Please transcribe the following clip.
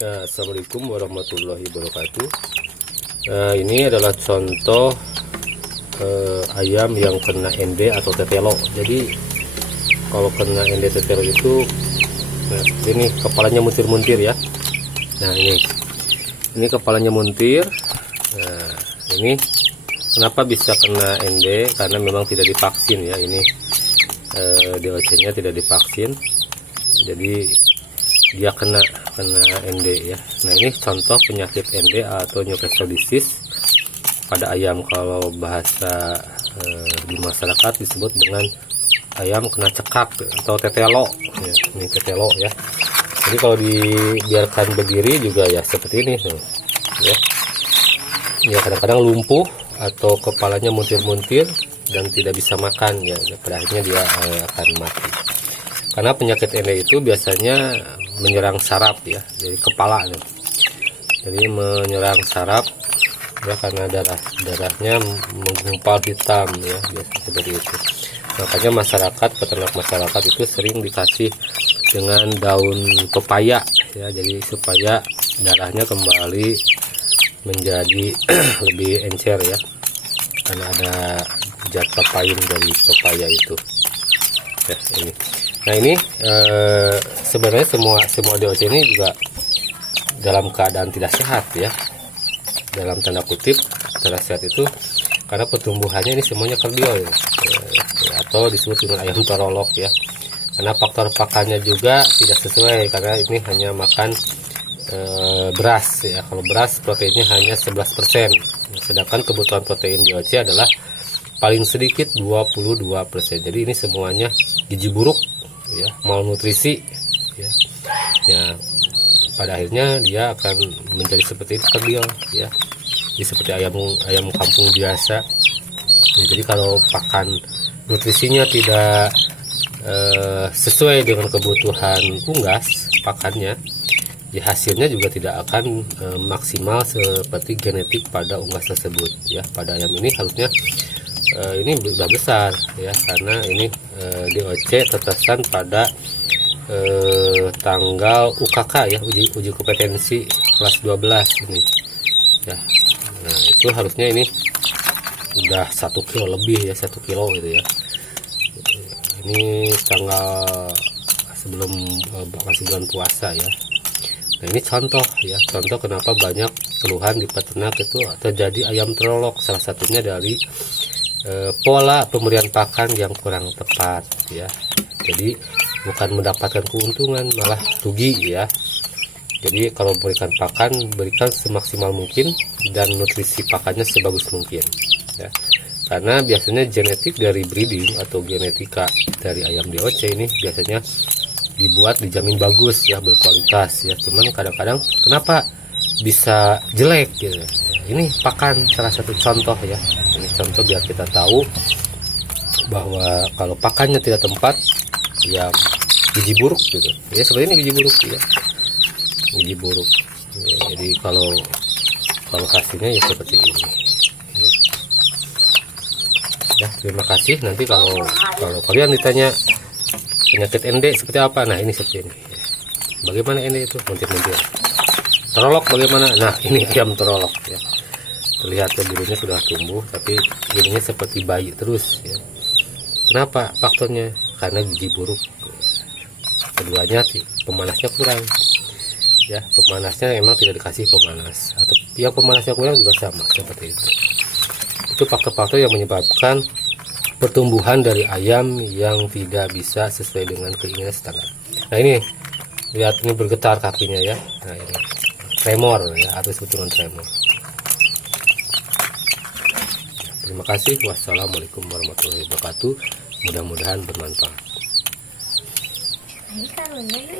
Ya, Assalamualaikum warahmatullahi wabarakatuh. Ini adalah contoh ayam yang kena ND atau tetelo. Jadi kalau kena ND tetelo itu, nah, ini kepalanya muntir-muntir ya. Nah ini kepalanya muntir. Nah ini kenapa bisa kena ND? Karena memang tidak divaksin ya. Ini DOC-nya tidak divaksin. Jadi dia kena ND ya. Nah ini contoh penyakit ND atau Newcastle disease pada ayam. Kalau bahasa di masyarakat disebut dengan ayam kena cekak atau tetelo ya. Ini tetelo ya. Jadi kalau dibiarkan berdiri juga ya seperti ini tuh ya. Ya kadang-kadang lumpuh atau kepalanya muntir-muntir dan tidak bisa makan ya. Pada akhirnya dia akan mati. Karena penyakit ND itu biasanya menyerang saraf ya, jadi kepala ya. Jadi menyerang saraf ya, karena darahnya menggumpal hitam ya, biasa seperti itu. Makanya peternak masyarakat itu sering dikasih dengan daun pepaya ya, jadi supaya darahnya kembali menjadi lebih encer ya, karena ada zat papain dari pepaya itu ya. Ini nah ini sebenarnya semua DOC ini juga dalam keadaan tidak sehat ya, dalam tanda kutip tidak sehat itu karena pertumbuhannya ini semuanya kerdiol ya, atau disebut dengan ayam torolok ya. Karena faktor pakannya juga tidak sesuai, karena ini hanya makan beras ya. Kalau beras proteinnya hanya 11%, sedangkan kebutuhan protein DOC adalah paling sedikit 22%. Jadi ini semuanya gizi buruk ya, malnutrisi ya. Ya pada akhirnya dia akan menjadi seperti itu kerdiol ya. Jadi seperti ayam kampung biasa ya. Jadi kalau pakan nutrisinya tidak sesuai dengan kebutuhan unggas pakannya ya, hasilnya juga tidak akan maksimal seperti genetik pada unggas tersebut ya. Pada ayam ini harusnya ini sudah besar ya, karena ini DOC terkesan pada tanggal UKK ya, uji kompetensi kelas 12 ini ya. Nah itu harusnya ini udah 1 kilo lebih ya, 1 kilo gitu ya. Ini tanggal sebelum masih bulan puasa ya. Nah ini contoh ya, contoh kenapa banyak keluhan di peternak itu terjadi ayam terolok. Salah satunya dari pola pemberian pakan yang kurang tepat ya. Jadi bukan mendapatkan keuntungan, malah rugi ya. Jadi kalau berikan pakan, berikan semaksimal mungkin dan nutrisi pakannya sebagus mungkin ya. Karena biasanya genetik dari breeding atau genetika dari ayam DOC ini biasanya dibuat dijamin bagus ya, berkualitas ya. Cuman kadang-kadang kenapa bisa jelek gitu. Ini pakan salah satu contoh ya. Ini contoh biar kita tahu bahwa kalau pakannya tidak tempat ya gizi buruk gitu. Ya seperti ini gizi buruk ya. Gizi buruk. Ya, jadi kalau hasilnya ya seperti ini. Ya, terima kasih. Nanti kalau kalian ditanya penyakit ND seperti apa, nah ini seperti ini. Bagaimana ND itu? Muntir-muntir. Terolok bagaimana? Nah ini ayam terolok ya. Terlihat birunya sudah tumbuh, tapi ininya seperti bayi terus ya. Kenapa? Faktornya karena gizi buruk. Keduanya pemanasnya kurang. Ya, pemanasnya memang tidak dikasih pemanas, atau yang pemanasnya kurang juga sama seperti itu. Itu faktor-faktor yang menyebabkan pertumbuhan dari ayam yang tidak bisa sesuai dengan keinginan standar. Nah ini lihat, ini bergetar kakinya ya. Nah ini tremor ya, atau disebut dengan tremor. Terima kasih. Wassalamualaikum warahmatullahi wabarakatuh. Mudah-mudahan bermanfaat.